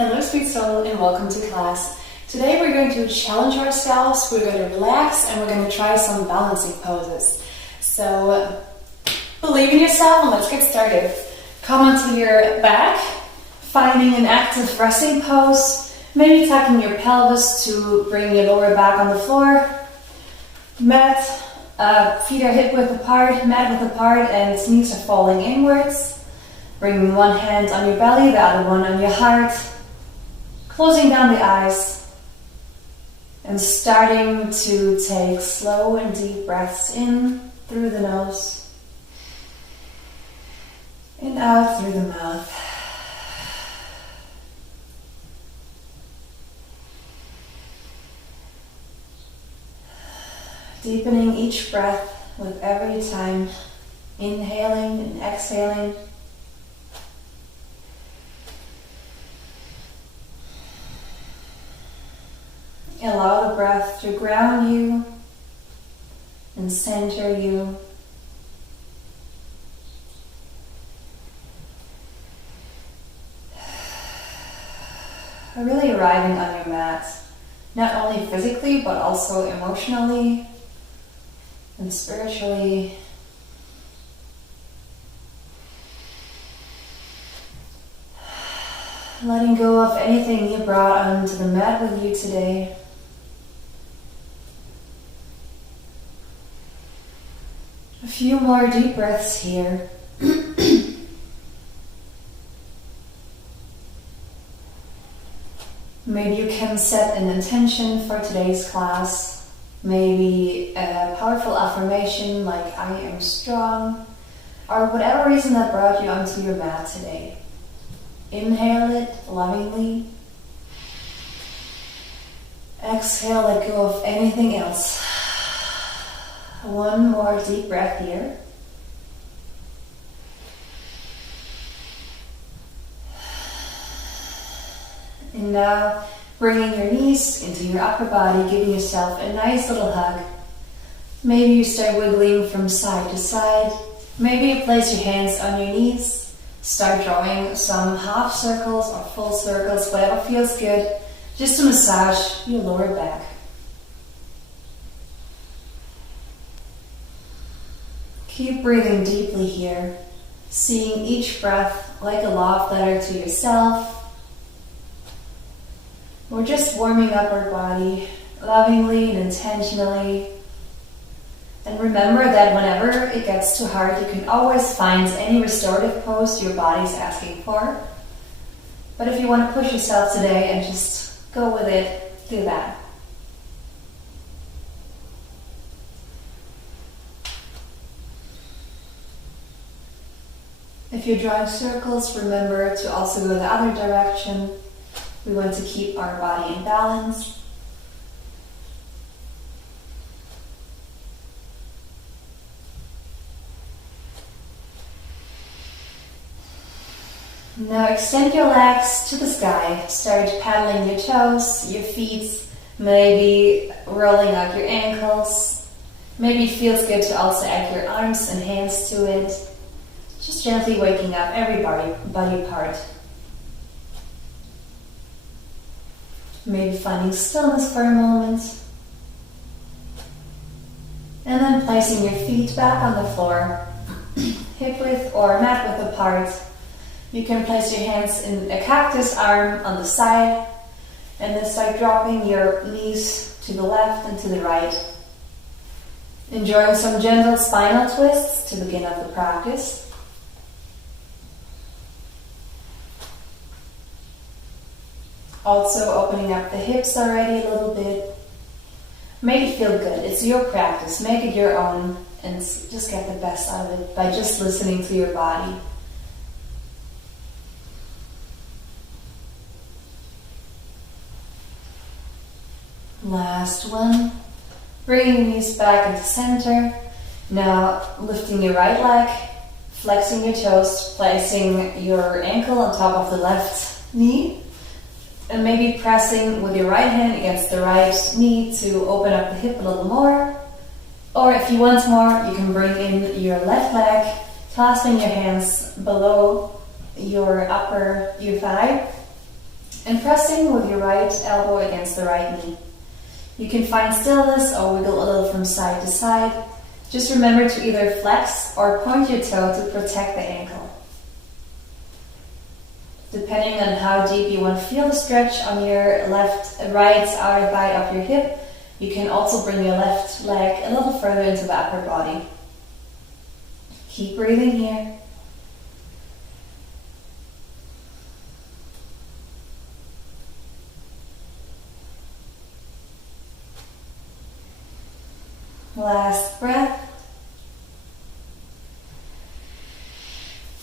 Hello sweet soul and welcome to class. Today we're going to challenge ourselves, we're going to relax and we're going to try some balancing poses. So believe in yourself and let's get started. Come onto your back, finding an active resting pose, maybe tucking your pelvis to bring your lower back on the floor. Mat, feet are hip width apart, mat width apart and knees are falling inwards. Bringing one hand on your belly, the other one on your heart. Closing down the eyes and starting to take slow and deep breaths in through the nose and out through the mouth. Deepening each breath with every time, inhaling and exhaling. Allow the breath to ground you and center you. Really arriving on your mat, not only physically but also emotionally and spiritually. Letting go of anything you brought onto the mat with you today. A few more deep breaths here. Maybe you can set an intention for today's class. Maybe a powerful affirmation like I am strong, or whatever reason that brought you onto your mat today. Inhale it lovingly. Exhale, let go of anything else. One more deep breath here. And now bringing your knees into your upper body, giving yourself a nice little hug. Maybe you start wiggling from side to side. Maybe you place your hands on your knees. Start drawing some half circles or full circles, whatever feels good, just to massage your lower back. Keep breathing deeply here, seeing each breath like a love letter to yourself. We're just warming up our body lovingly and intentionally. And remember that whenever it gets too hard, you can always find any restorative pose your body's asking for. But if you want to push yourself today and just go with it, do that. If you're drawing circles, remember to also go the other direction. We want to keep our body in balance. Now extend your legs to the sky. Start paddling your toes, your feet, maybe rolling out your ankles. Maybe it feels good to also add your arms and hands to it. Just gently waking up every body part. Maybe finding stillness for a moment. And then placing your feet back on the floor, hip width or mat width apart. You can place your hands in a cactus arm on the side and then start dropping your knees to the left and to the right. Enjoying some gentle spinal twists to begin off the practice. Also opening up the hips already a little bit. Make it feel good. It's your practice. Make it your own and just get the best out of it by just listening to your body. Last one. Bringing your knees back into center. Now lifting your right leg, flexing your toes, placing your ankle on top of the left knee. And maybe pressing with your right hand against the right knee to open up the hip a little more. Or if you want more, you can bring in your left leg, clasping your hands below your thigh, And pressing with your right elbow against the right knee. You can find stillness or wiggle a little from side to side. Just remember to either flex or point your toe to protect the ankle. Depending on how deep you want to feel the stretch on your right outer thigh of your hip, you can also bring your left leg a little further into the upper body. Keep breathing here. Last breath.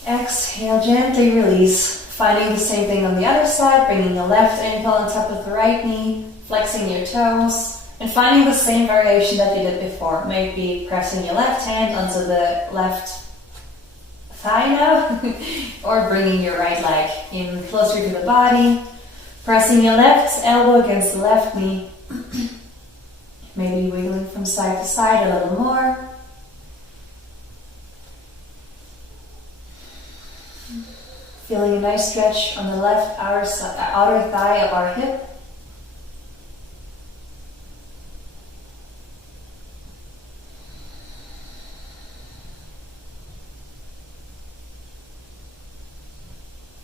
Exhale, gently release. Finding the same thing on the other side, bringing the left ankle on top of the right knee, flexing your toes, and finding the same variation that you did before. Maybe pressing your left hand onto the left thigh now, or bringing your right leg in closer to the body, pressing your left elbow against the left knee, maybe wiggling from side to side a little more. Feeling a nice stretch on the left outer thigh of our hip.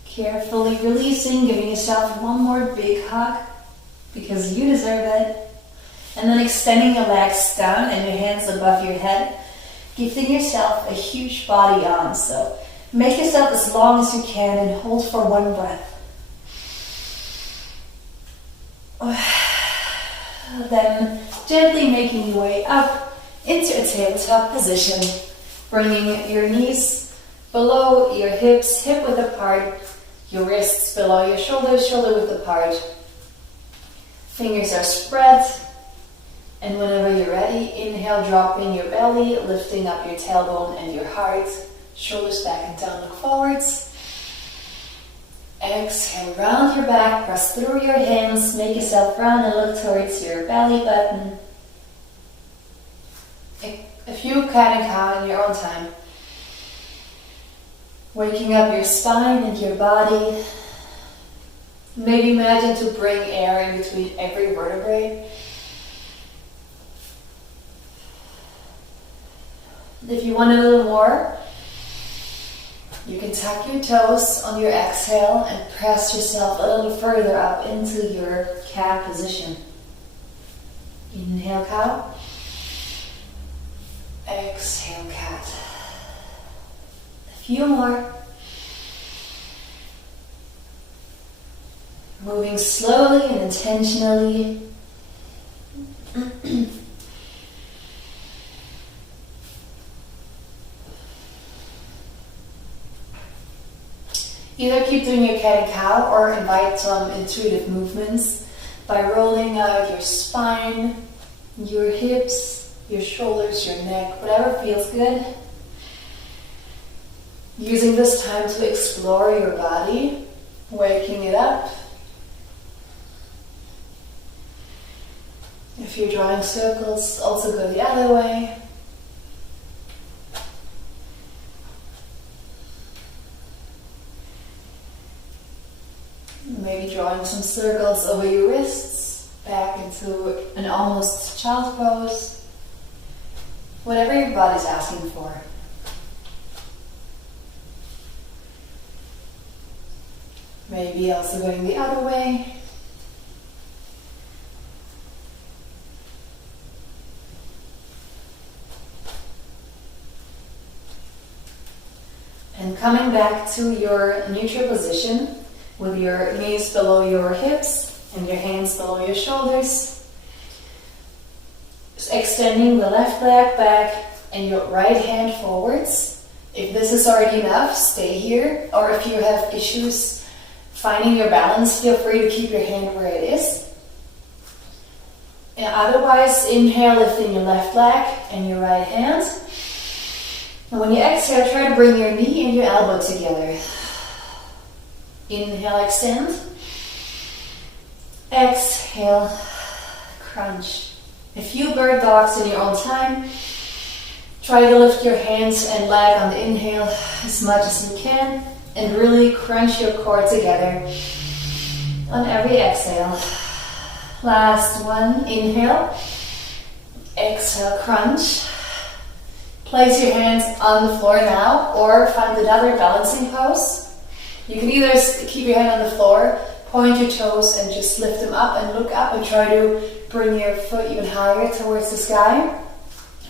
Carefully releasing, giving yourself one more big hug because you deserve it. And then extending your legs down and your hands above your head, giving yourself a huge body yawn. So make yourself as long as you can and hold for one breath. Then gently making your way up into a tabletop position, bringing your knees below your hips, hip width apart, your wrists below your shoulders, shoulder width apart. Fingers are spread. And whenever you're ready, inhale, dropping your belly, lifting up your tailbone and your heart. Shoulders back and down, look forwards. Exhale, round your back, press through your hands, make yourself round and look towards your belly button. A few cat and cow in your own time. Waking up your spine and your body. Maybe imagine to bring air in between every vertebrae. If you want a little more, you can tuck your toes on your exhale and press yourself a little further up into your cat position. Inhale, cow. Exhale, cat. A few more. Moving slowly and intentionally. Either keep doing your cat and cow or invite some intuitive movements by rolling out your spine, your hips, your shoulders, your neck, whatever feels good. Using this time to explore your body, waking it up. If you're drawing circles, also go the other way. Maybe drawing some circles over your wrists, back into an almost child's pose. Whatever your body's asking for. Maybe also going the other way. And coming back to your neutral position with your knees below your hips and your hands below your shoulders. Just extending the left leg back and your right hand forwards. If this is already enough, stay here. Or if you have issues finding your balance, feel free to keep your hand where it is. And otherwise, inhale, lifting your left leg and your right hand. And when you exhale, try to bring your knee and your elbow together. Inhale, extend. Exhale, crunch. A few bird dogs in your own time. Try to lift your hands and leg on the inhale as much as you can and really crunch your core together. on every exhale. Last one, inhale. Exhale, crunch. Place your hands on the floor now or find another balancing pose. You can either keep your hand on the floor, point your toes and just lift them up and look up and try to bring your foot even higher towards the sky.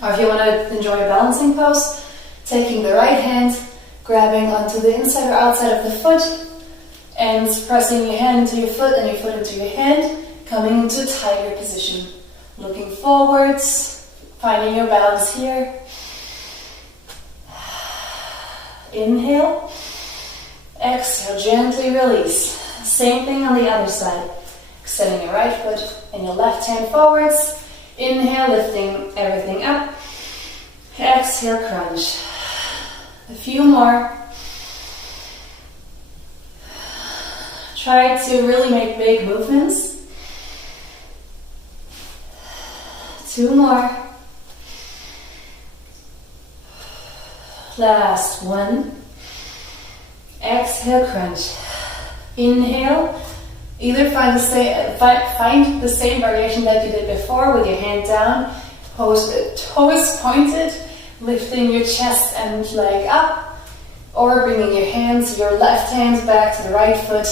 Or if you want to enjoy a balancing pose, taking the right hand, grabbing onto the inside or outside of the foot and pressing your hand into your foot and your foot into your hand, coming into tiger position. Looking forwards, finding your balance here. Inhale. Exhale, gently release. Same thing on the other side. Extending your right foot and your left hand forwards. Inhale, lifting everything up. Exhale, crunch. A few more. Try to really make big movements. 2 more. Last one. Exhale, crunch. Inhale. Either find the same variation that you did before with your hand down, toes pointed, lifting your chest and leg up, or bringing your left hand back to the right foot.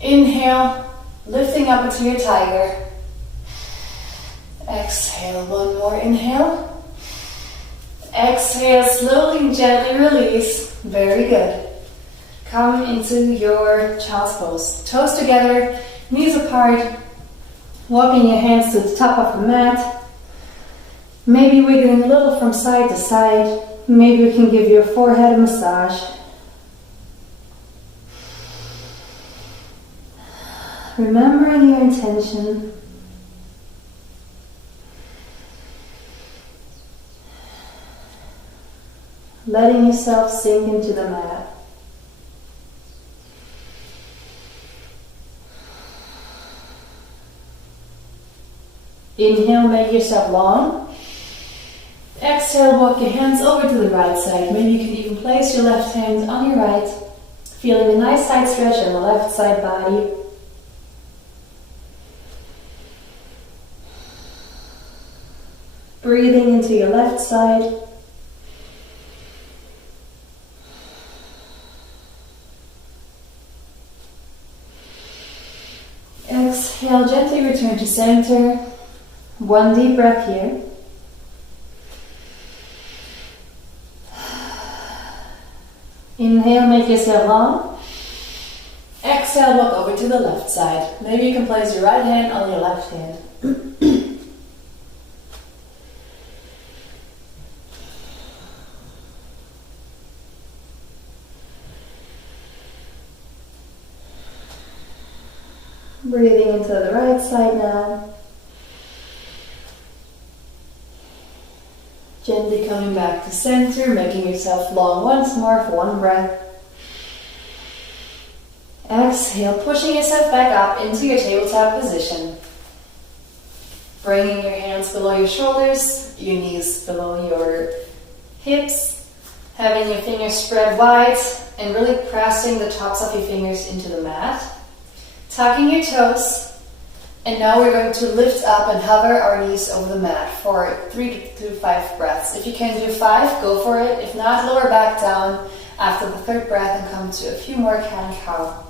Inhale, lifting up into your tiger. Exhale, one more inhale. Exhale, slowly and gently release. Very good. Come into your child's pose. Toes together, knees apart, walking your hands to the top of the mat. Maybe wiggling a little from side to side. Maybe we can give your forehead a massage. Remembering your intention. Letting yourself sink into the mat. Inhale, make yourself long. Exhale, walk your hands over to the right side. Maybe you can even place your left hand on your right, feeling a nice side stretch in the left side body. Breathing into your left side. Exhale, gently return to center. One deep breath here. Inhale, make yourself long. Exhale, walk over to the left side. Maybe you can place your right hand on your left hand. Breathing into the right side now. Gently coming back to center, making yourself long once more for one breath. Exhale, pushing yourself back up into your tabletop position. Bringing your hands below your shoulders, your knees below your hips. Having your fingers spread wide and really pressing the tops of your fingers into the mat. Tucking your toes. And now we're going to lift up and hover our knees over the mat for 3 to 5 breaths. If you can do 5, go for it. If not, lower back down after the 3rd breath and come to a few more cat-cow.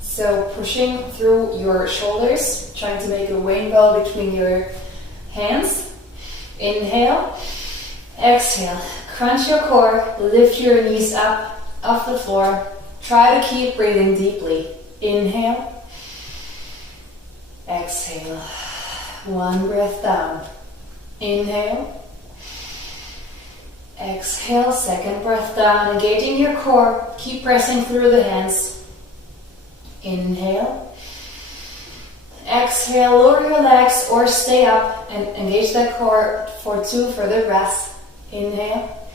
So pushing through your shoulders, trying to make a rainbow between your hands. Inhale. Exhale. Crunch your core. Lift your knees up off the floor. Try to keep breathing deeply. Inhale. Exhale. One breath down. Inhale. Exhale. 2nd breath down. Engaging your core. Keep pressing through the hands. Inhale. Exhale. Lower your legs or stay up and engage that core for 2 further breaths. Inhale.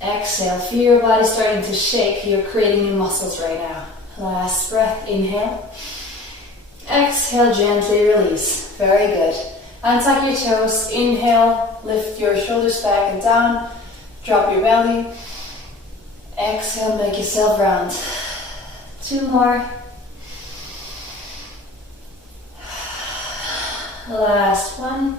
Exhale. Feel your body starting to shake. You're creating new muscles right now. Last breath. Inhale. Exhale, gently release. Very good. Untuck your toes. Inhale, lift your shoulders back and down. Drop your belly. Exhale, make yourself round. 2 more. Last one.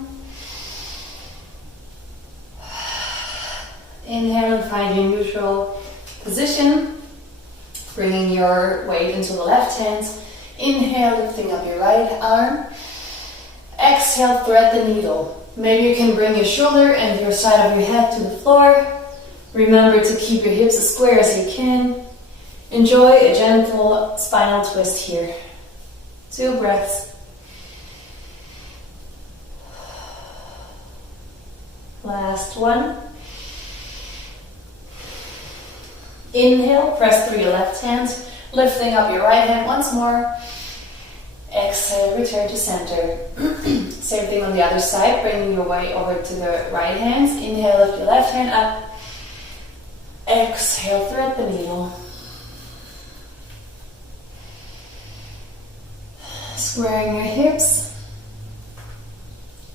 Inhale and find your neutral position, bringing your weight into the left hand. Inhale, lifting up your right arm. Exhale, thread the needle. Maybe you can bring your shoulder and your side of your head to the floor. Remember to keep your hips as square as you can. Enjoy a gentle spinal twist here. 2 breaths. Last one. Inhale, press through your left hand, lifting up your right hand once more. Exhale, return to center. Same thing on the other side, bringing your weight over to the right hand. Inhale, lift your left hand up. Exhale, thread the needle. Squaring your hips.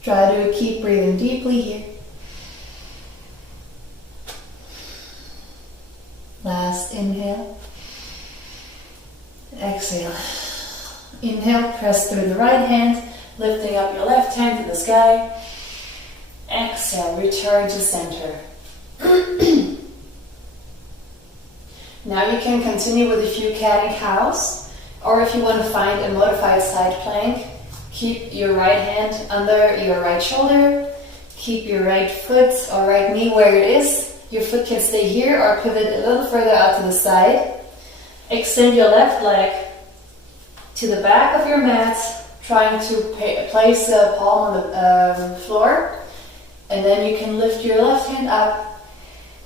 Try to keep breathing deeply here. Last inhale. Exhale. Inhale, press through the right hand, lifting up your left hand to the sky. Exhale, return to center. Now you can continue with a few cat and cows, or if you want to find a modified side plank, keep your right hand under your right shoulder, keep your right foot or right knee where it is. Your foot can stay here or pivot a little further out to the side. Extend your left leg to the back of your mat, trying to place the palm on the floor. And then you can lift your left hand up,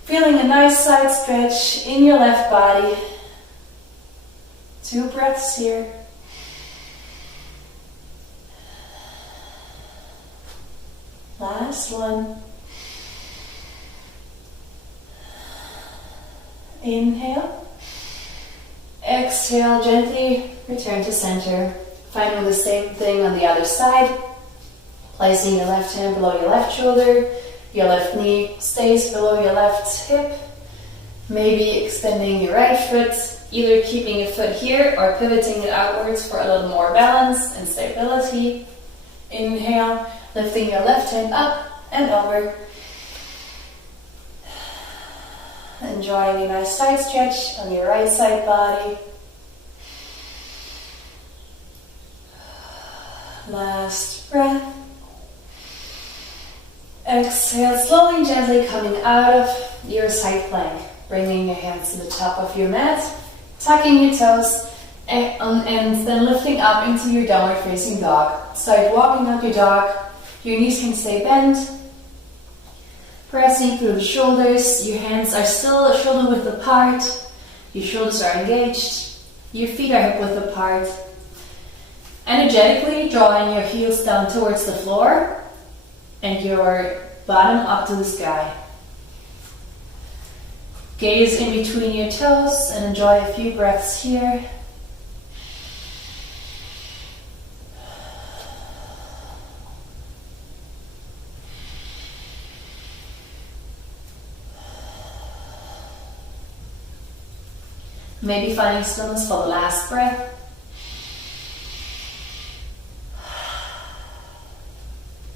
feeling a nice side stretch in your left body. 2 breaths here. Last one. Inhale. Exhale, gently return to center. Finding the same thing on the other side. Placing your left hand below your left shoulder. Your left knee stays below your left hip. Maybe extending your right foot, either keeping your foot here or pivoting it outwards for a little more balance and stability. Inhale, lifting your left hand up and over. Enjoying a nice side stretch on your right side body. Last breath. Exhale, slowly and gently coming out of your side plank. Bringing your hands to the top of your mat, tucking your toes, and then lifting up into your downward facing dog. Start walking up your dog. Your knees can stay bent. Pressing through the shoulders, your hands are still shoulder width apart, your shoulders are engaged, your feet are hip width apart. Energetically drawing your heels down towards the floor and your bottom up to the sky. Gaze in between your toes and enjoy a few breaths here. Maybe finding stillness for the last breath.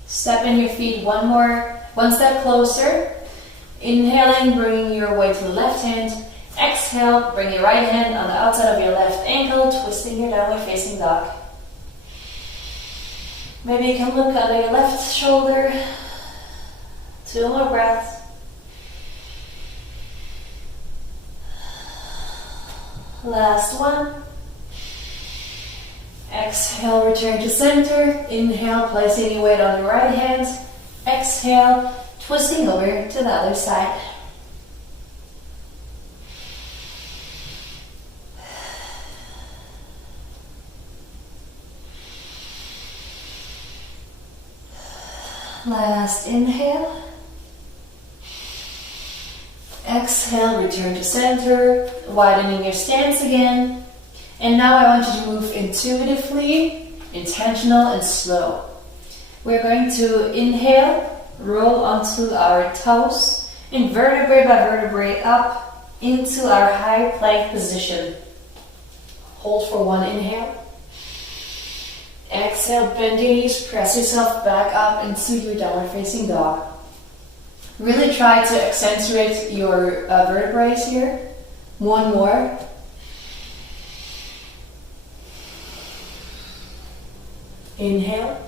Step in your feet one step closer. Inhaling, bringing your weight to the left hand. Exhale, bring your right hand on the outside of your left ankle, twisting your downward facing dog. Maybe you can look under your left shoulder. 2 more breaths. Last one. Exhale, return to center. Inhale, placing your weight on your right hand. Exhale, twisting over to the other side. Last inhale. Exhale, return to center, widening your stance again. And now I want you to move intuitively, intentional and slow. We're going to inhale, roll onto our toes, and vertebrae by vertebrae up into our high plank position. Hold for 1 inhale. Exhale, bend your knees, press yourself back up into your downward facing dog. Really try to accentuate your vertebrae here. One more. Inhale.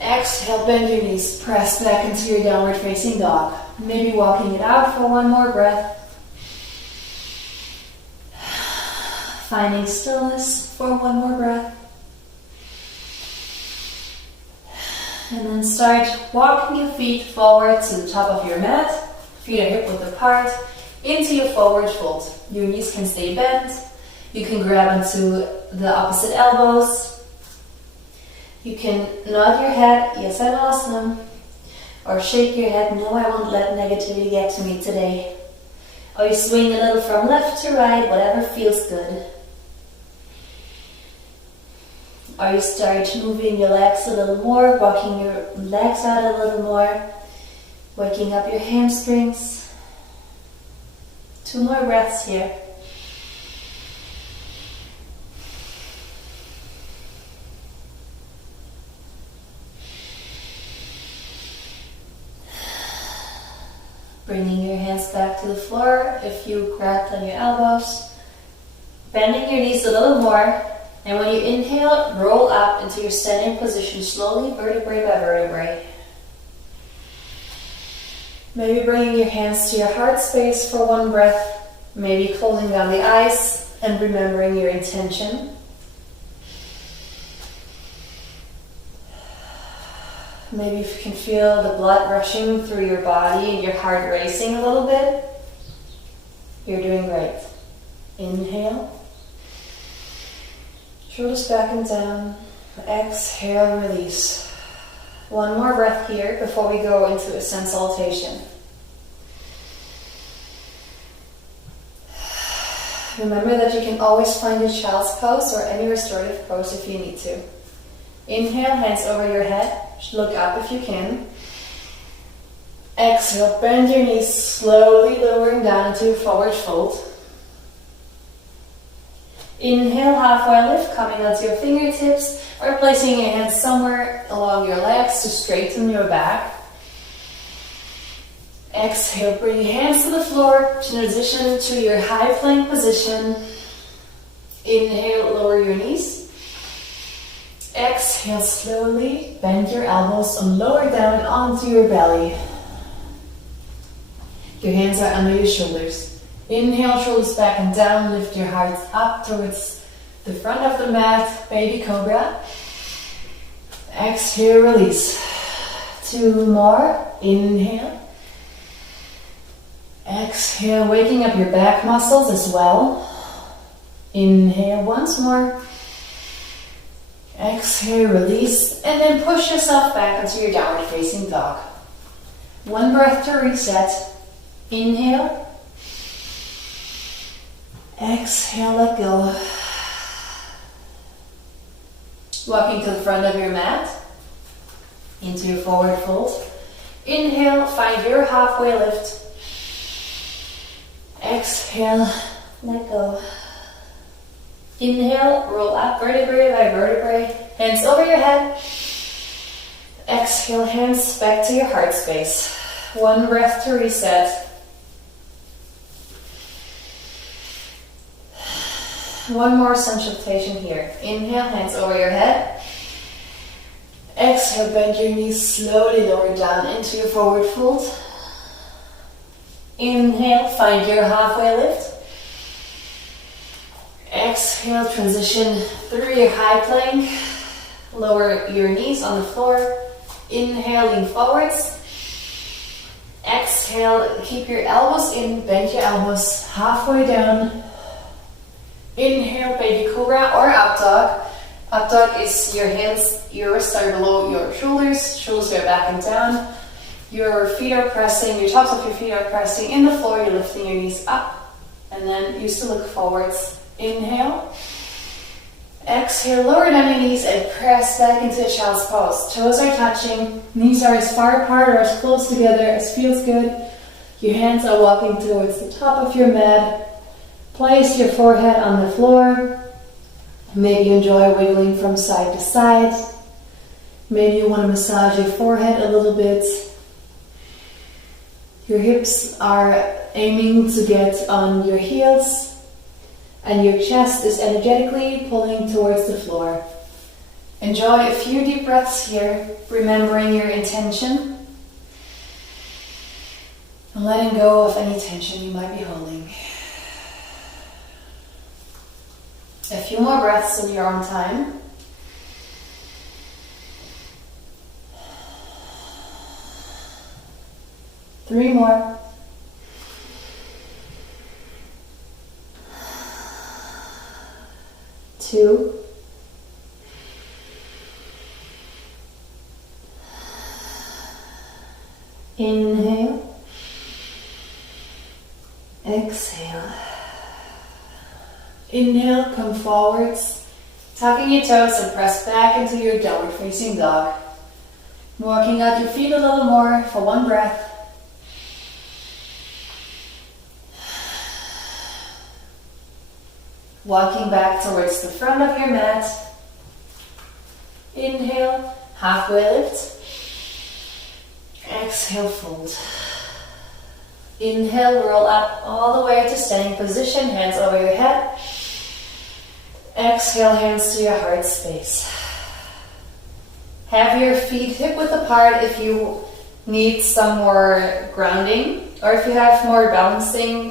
Exhale, bend your knees, press back into your downward facing dog. Maybe walking it out for one more breath. Finding stillness for one more breath. And then start walking your feet forward to the top of your mat. Feet are hip width apart. Into your forward fold. Your knees can stay bent. You can grab into the opposite elbows. You can nod your head, yes I'm awesome. Or shake your head, no I won't let negativity get to me today. Or you swing a little from left to right, whatever feels good. Or you start moving your legs a little more, walking your legs out a little more, waking up your hamstrings. 2 more breaths here. Bringing your hands back to the floor if you grabbed on your elbows. Bending your knees a little more. And when you inhale, roll up into your standing position slowly, vertebrae by vertebrae. Maybe bringing your hands to your heart space for one breath. Maybe closing down the eyes and remembering your intention. Maybe if you can feel the blood rushing through your body and your heart racing a little bit. You're doing great. Inhale. Shoulders back and down. Exhale, release. One more breath here before we go into ascent salutation. Remember that you can always find your child's pose or any restorative pose if you need to. Inhale, hands over your head. Look up if you can. Exhale, bend your knees, slowly lowering down into your forward fold. Inhale, halfway lift, coming onto your fingertips or placing your hands somewhere along your legs to straighten your back. Exhale, bring your hands to the floor, transition to your high plank position. Inhale, lower your knees. Exhale, slowly bend your elbows and lower down onto your belly. Your hands are under your shoulders. Inhale, shoulders back and down, lift your heart up towards the front of the mat, baby cobra. Exhale, release. 2 more, inhale. Exhale, waking up your back muscles as well. Inhale once more. Exhale, release, and then push yourself back into your downward facing dog. 1 breath to reset. Inhale. Exhale, let go. Walking to the front of your mat, into your forward fold. Inhale, find your halfway lift. Exhale, let go. Inhale, roll up vertebrae by vertebrae, hands over your head. Exhale, hands back to your heart space. 1 breath to reset. 1 more salutation here. Inhale, hands over your head. Exhale, bend your knees slowly lower down into your forward fold. Inhale, find your halfway lift. Exhale, transition through your high plank. Lower your knees on the floor. Inhale, lean forwards. Exhale, keep your elbows in, bend your elbows halfway down. Inhale, baby cobra or up dog. Up dog is your hands, your wrists are below your shoulders. Shoulders go back and down. Your feet are pressing, your tops of your feet are pressing in the floor. You're lifting your knees up. And then you still look forwards. Inhale. Exhale, lower down your knees and press back into a child's pose. Toes are touching, knees are as far apart or as close together as feels good. Your hands are walking towards the top of your mat. Place your forehead on the floor. Maybe you enjoy wiggling from side to side. Maybe you want to massage your forehead a little bit. Your hips are aiming to get on your heels, and your chest is energetically pulling towards the floor. Enjoy a few deep breaths here, remembering your intention, and letting go of any tension you might be holding. A few more breaths in your own time. Three more. Two. Inhale. Exhale. Inhale, come forwards, tucking your toes and press back into your downward facing dog. Walking out your feet a little more for one breath. Walking back towards the front of your mat. Inhale, halfway lift. Exhale, fold. Inhale, roll up all the way to standing position, hands over your head. Exhale, hands to your heart space. Have your feet hip width apart if you need some more grounding, or if you have more balancing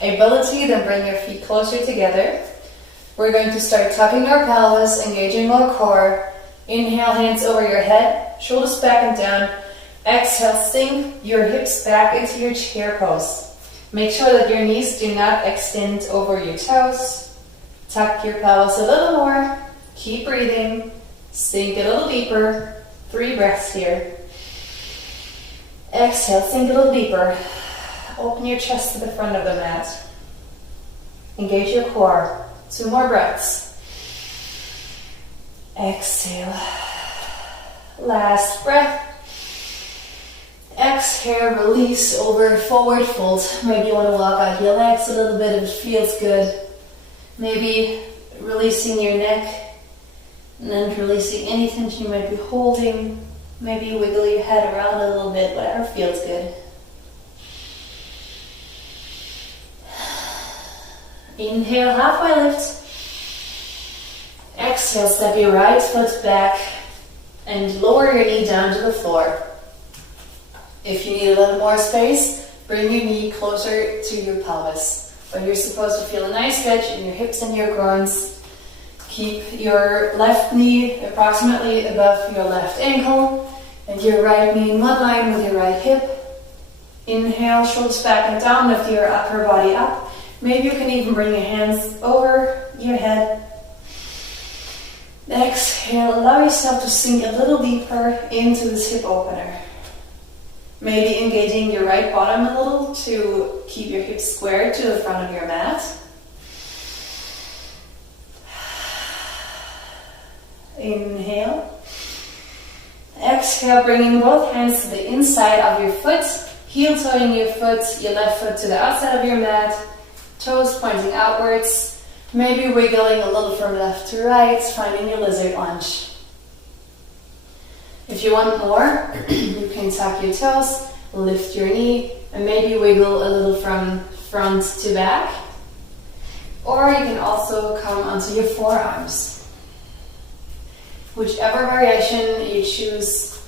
ability, then bring your feet closer together. We're going to start tucking our pelvis, engaging our core. Inhale, hands over your head, shoulders back and down. Exhale, sink your hips back into your chair pose. Make sure that your knees do not extend over your toes. Tuck your pelvis a little more. Keep breathing. Sink a little deeper. 3 breaths here. Exhale, sink a little deeper. Open your chest to the front of the mat. Engage your core. 2 more breaths. Exhale. Last breath. Exhale, release over forward fold. Maybe you want to walk out your legs a little bit if it feels good. Maybe releasing your neck and then releasing any tension you might be holding. Maybe you wiggle your head around a little bit, whatever feels good. Inhale, halfway lift. Exhale, step your right foot back and lower your knee down to the floor. If you need a little more space, bring your knee closer to your pelvis. But you're supposed to feel a nice stretch in your hips and your groins. Keep your left knee approximately above your left ankle and your right knee in one line with your right hip. Inhale, shoulders back and down, lift your upper body up. Maybe you can even bring your hands over your head. Exhale, allow yourself to sink a little deeper into this hip opener. Maybe engaging your right bottom a little to keep your hips squared to the front of your mat. Inhale. Exhale, bringing both hands to the inside of your foot, heel toeing your foot, your left foot to the outside of your mat, toes pointing outwards, maybe wiggling a little from left to right, finding your lizard lunge. If you want more, you can tuck your toes, lift your knee, and maybe wiggle a little from front to back. Or you can also come onto your forearms. Whichever variation you choose,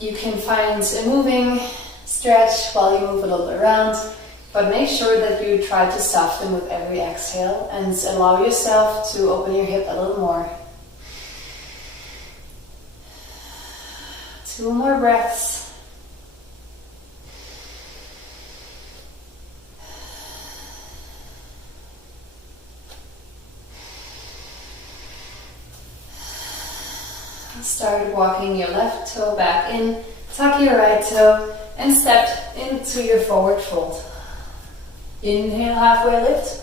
you can find a moving stretch while you move a little around, but make sure that you try to soften with every exhale and allow yourself to open your hip a little more. 2 more breaths. Start walking your left toe back in, tuck your right toe, and step into your forward fold. Inhale, halfway lift.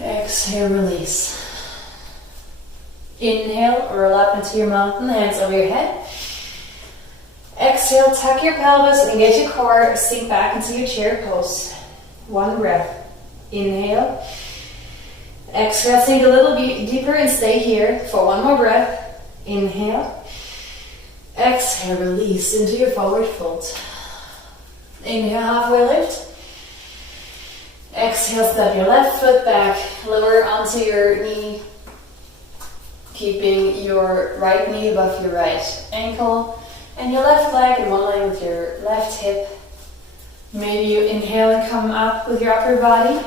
Exhale, release. Inhale, roll up into your mountain, hands over your head. Exhale, tuck your pelvis, engage your core, sink back into your chair pose. 1 breath. Inhale. Exhale, sink a little bit deeper and stay here for one more breath. Inhale. Exhale, release into your forward fold. Inhale, halfway lift. Exhale, step your left foot back, lower onto your knee, keeping your right knee above your right ankle and your left leg in one line with your left hip. Maybe you inhale and come up with your upper body.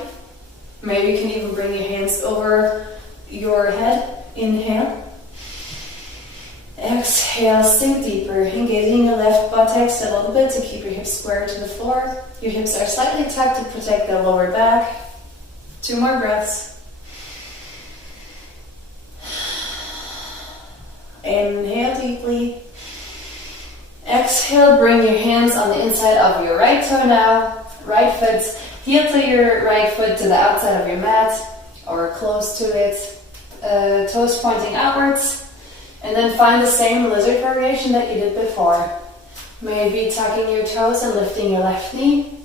Maybe you can even bring your hands over your head. Inhale. Exhale, sink deeper, engaging your left buttocks a little bit to keep your hips square to the floor. Your hips are slightly tucked to protect the lower back. 2 more breaths. Inhale deeply. Exhale, bring your hands on the inside of your right toe now. Right foot, heel to your right foot to the outside of your mat or close to it. Toes pointing outwards. And then find the same lizard variation that you did before. Maybe tucking your toes and lifting your left knee,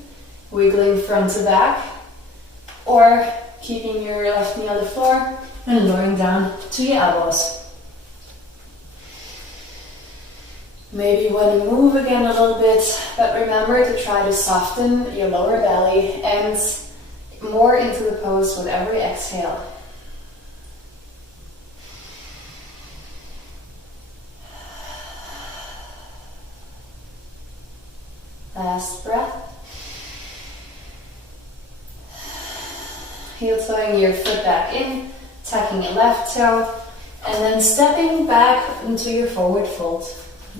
wiggling front to back, or keeping your left knee on the floor and lowering down to your elbows. Maybe you want to move again a little bit, but remember to try to soften your lower belly and more into the pose with every exhale. Last breath. Heel toeing your foot back in, tucking your left toe, and then stepping back into your forward fold.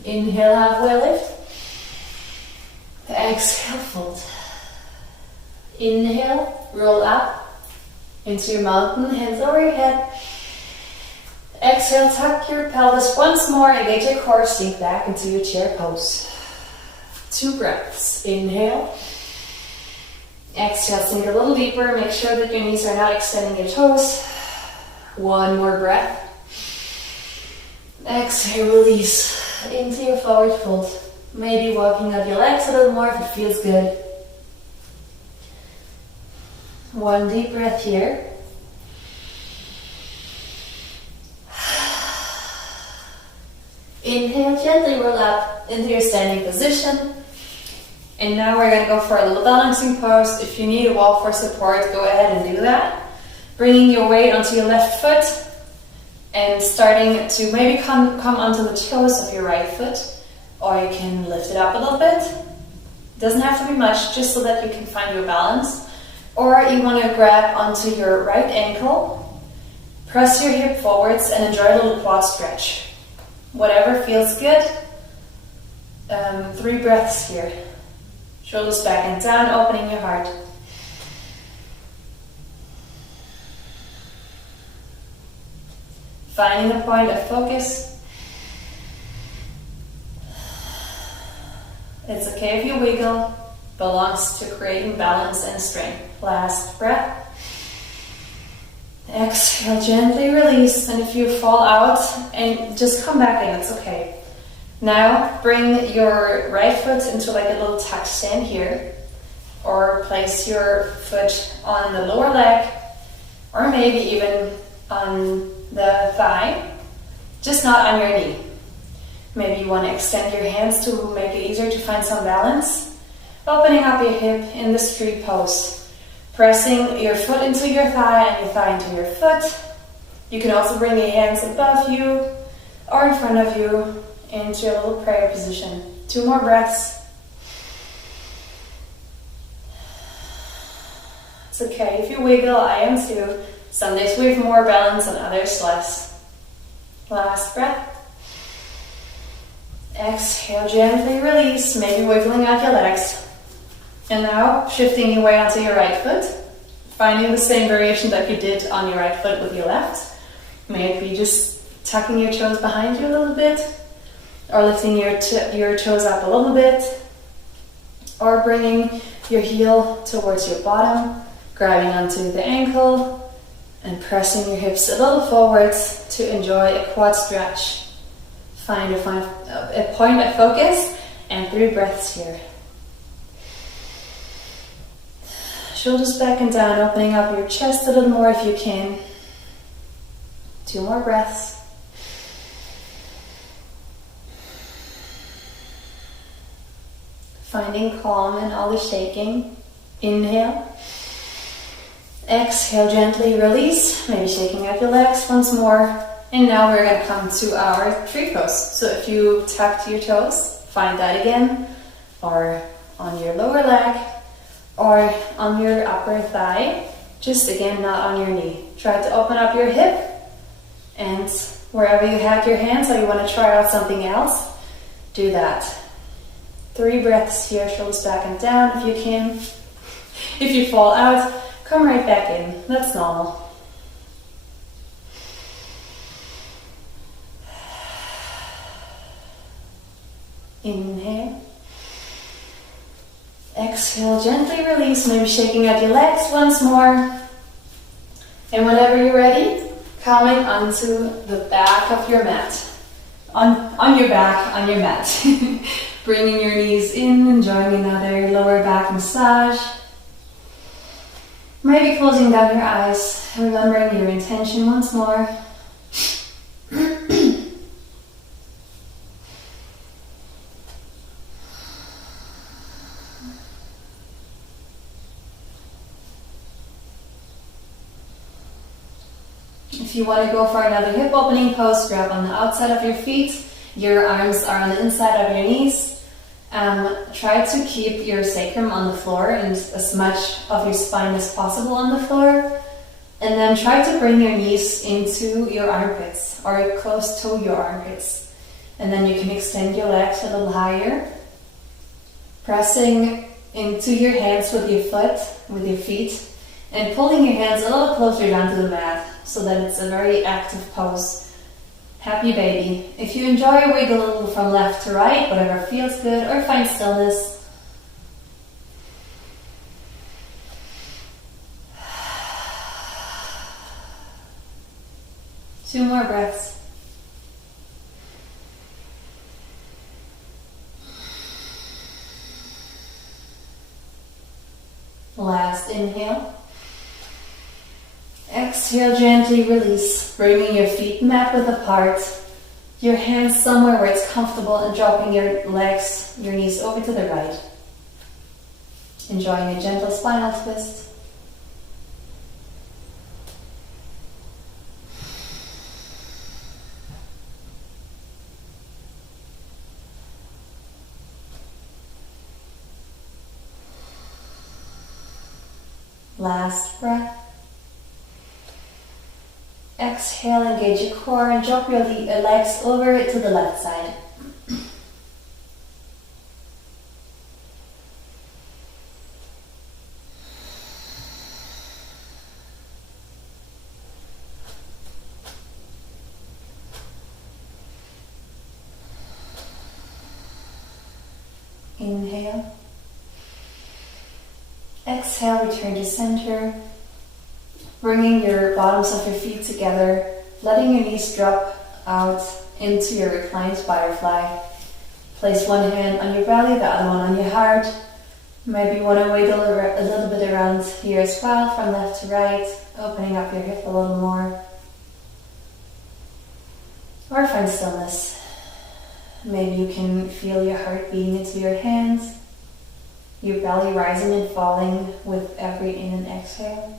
Inhale, halfway lift. Exhale, fold. Inhale, roll up into your mountain, hands over your head. Exhale, tuck your pelvis once more, engage your core, sink back into your chair pose. 2 breaths. Inhale. Exhale, sink a little deeper. Make sure that your knees are not extending your toes. 1 more breath. Exhale, release into your forward fold. Maybe walking up your legs a little more if it feels good. 1 deep breath here. Inhale, gently roll up into your standing position. And now we're going to go for a little balancing pose. If you need a wall for support, go ahead and do that. Bringing your weight onto your left foot and starting to maybe come onto the toes of your right foot, or you can lift it up a little bit. It doesn't have to be much, just so that you can find your balance. Or you want to grab onto your right ankle, press your hip forwards and enjoy a little quad stretch. Whatever feels good. 3 breaths here. Shoulders back and down, opening your heart. Finding a point of focus. It's okay if you wiggle. Belongs to creating balance and strength. Last breath. Exhale, gently release. And if you fall out, and just come back in, it's okay. Now bring your right foot into like a little tuck stand here, or place your foot on the lower leg, or maybe even on the thigh, just not on your knee. Maybe you want to extend your hands to make it easier to find some balance. Opening up your hip in the street pose, pressing your foot into your thigh and your thigh into your foot. You can also bring your hands above you or in front of you into a little prayer position. 2 more breaths. It's okay if you wiggle, I am too. Some days we have more balance and others less. Last breath. Exhale, gently release, maybe wiggling out your legs. And now shifting your weight onto your right foot, finding the same variation that you did on your right foot with your left. Maybe just tucking your toes behind you a little bit, or lifting your toes up a little bit, or bringing your heel towards your bottom, grabbing onto the ankle and pressing your hips a little forwards to enjoy a quad stretch. Find a point of focus and 3 breaths here. Shoulders back and down, opening up your chest a little more if you can. 2 more breaths. Finding calm in all the shaking. Inhale. Exhale, gently release. Maybe shaking out your legs once more. And now we're going to come to our tree pose. So if you tucked your toes, find that again. Or on your lower leg. Or on your upper thigh. Just again, not on your knee. Try to open up your hip. And wherever you had your hands, or you want to try out something else, do that. 3 breaths here, shoulders back and down if you can. If you fall out, come right back in. That's normal. Inhale. Exhale, gently release, maybe shaking out your legs once more. And whenever you're ready, coming onto the back of your mat. On your back, on your mat. Bringing your knees in, enjoying another lower back massage. Maybe closing down your eyes, remembering your intention once more. If you want to go for another hip opening pose, grab on the outside of your feet. Your arms are on the inside of your knees. Try to keep your sacrum on the floor and as much of your spine as possible on the floor. And then try to bring your knees into your armpits or close to your armpits. And then you can extend your legs a little higher. Pressing into your hands with your feet. And pulling your hands a little closer down to the mat so that it's a very active pose. Happy baby. If you enjoy, wiggle a little from left to right, whatever feels good, or find stillness. Two more breaths. Last inhale. Exhale, gently release, bringing your feet mat width apart, your hands somewhere where it's comfortable, and dropping your legs, your knees over to the right. Enjoying a gentle spinal twist. Last breath. Exhale, engage your core and drop your legs over to the left side. Inhale. Exhale, return to center. Bringing your bottoms of your feet together, letting your knees drop out into your reclined butterfly. Place one hand on your belly, the other one on your heart. Maybe you want to wiggle a little bit around here as well, from left to right, opening up your hip a little more. Or find stillness. Maybe you can feel your heart beating into your hands, your belly rising and falling with every in and exhale.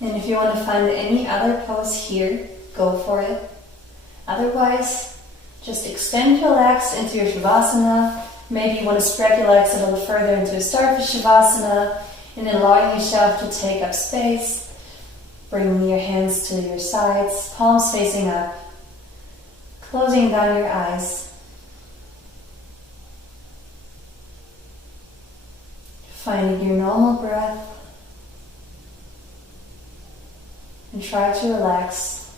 And if you want to find any other pose here, go for it. Otherwise, just extend your legs into your Shavasana. Maybe you want to spread your legs a little further into a Starfish Shavasana, and allowing yourself to take up space. Bringing your hands to your sides, palms facing up. Closing down your eyes. Finding your normal breath. And try to relax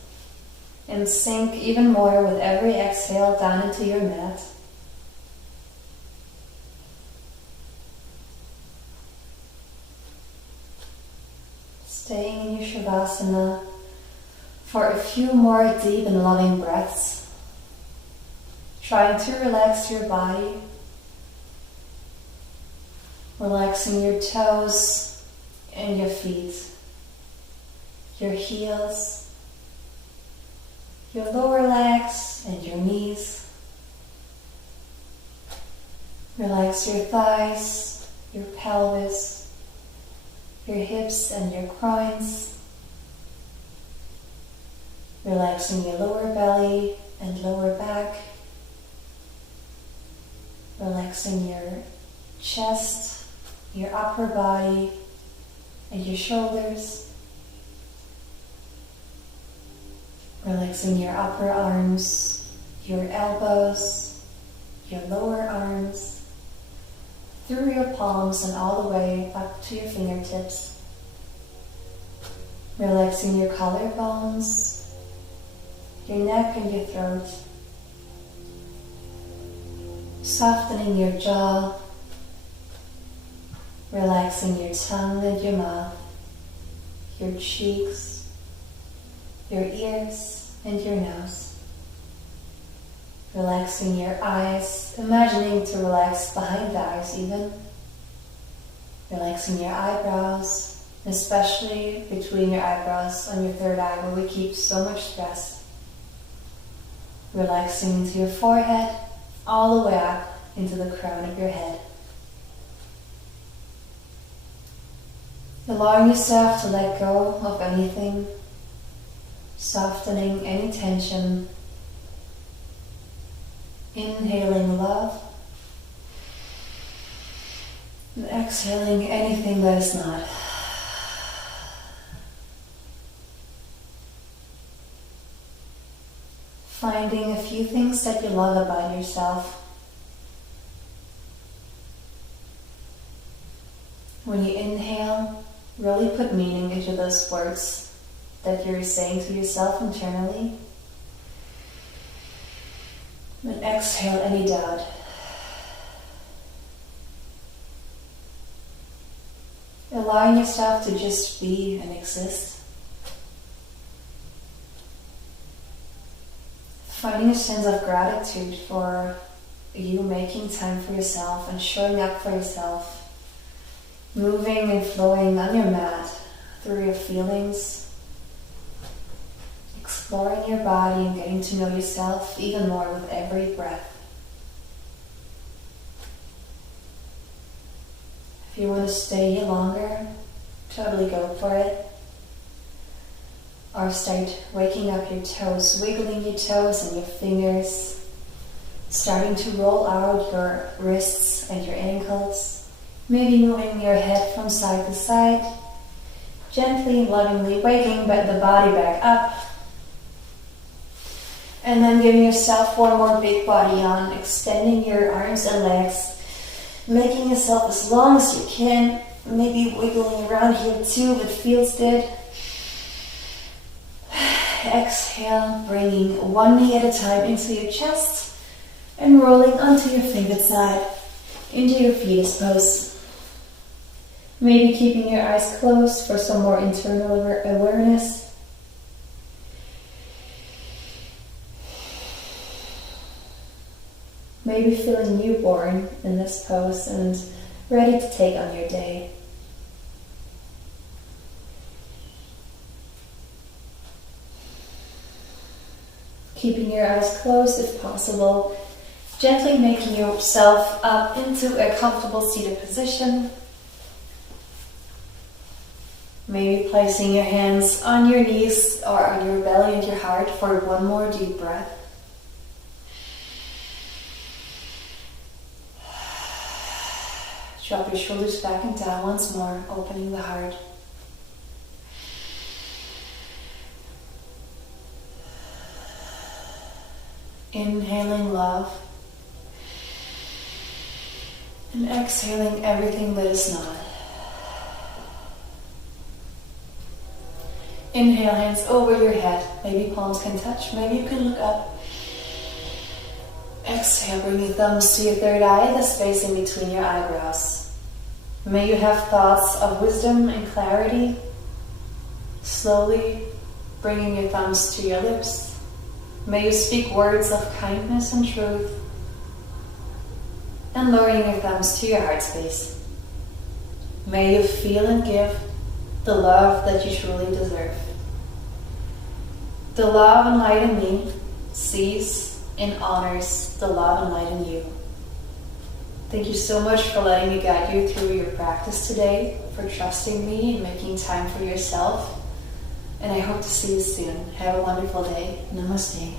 and sink even more with every exhale down into your mat. Staying in your Shavasana for a few more deep and loving breaths. Trying to relax your body. Relaxing your toes and your feet. Your heels. Your lower legs and your knees. Relax your thighs, your pelvis, your hips and your groins. Relaxing your lower belly and lower back. Relaxing your chest, your upper body, and your shoulders. Relaxing your upper arms, your elbows, your lower arms, through your palms and all the way up to your fingertips. Relaxing your collarbones, your neck and your throat. Softening your jaw. Relaxing your tongue and your mouth, your cheeks, your ears and your nose. Relaxing your eyes, imagining to relax behind the eyes even. Relaxing your eyebrows, especially between your eyebrows on your third eye where we keep so much stress. Relaxing into your forehead, all the way up into the crown of your head. Allowing yourself to let go of anything, softening any tension, inhaling love, and exhaling anything that is not. Finding a few things that you love about yourself. When you inhale, really put meaning into those words that you're saying to yourself internally. And exhale any doubt. Allowing yourself to just be and exist. Finding a sense of gratitude for you making time for yourself and showing up for yourself. Moving and flowing on your mat through your feelings. Exploring your body and getting to know yourself even more with every breath. If you want to stay here longer, totally go for it. Or start waking up your toes, wiggling your toes and your fingers, starting to roll out your wrists and your ankles, maybe moving your head from side to side, gently and lovingly waking the body back up, and then giving yourself one more big body on, extending your arms and legs, making yourself as long as you can, maybe wiggling around here too if it feels good. Exhale, bringing one knee at a time into your chest and rolling onto your fingered side into your fetus pose. Maybe keeping your eyes closed for some more internal awareness. Maybe feeling newborn in this pose and ready to take on your day. Keeping your eyes closed if possible, gently making yourself up into a comfortable seated position. Maybe placing your hands on your knees or on your belly and your heart for one more deep breath. Drop your shoulders back and down once more, opening the heart. Inhaling love and exhaling everything that is not. Inhale, hands over your head. Maybe palms can touch, maybe you can look up. Exhale, bring your thumbs to your third eye, the space in between your eyebrows. May you have thoughts of wisdom and clarity. Slowly bringing your thumbs to your lips. May you speak words of kindness and truth. And lowering your thumbs to your heart space. May you feel and give the love that you truly deserve. The love and light in me sees and honors the love and light in you. Thank you so much for letting me guide you through your practice today, for trusting me and making time for yourself. And I hope to see you soon. Have a wonderful day. Namaste.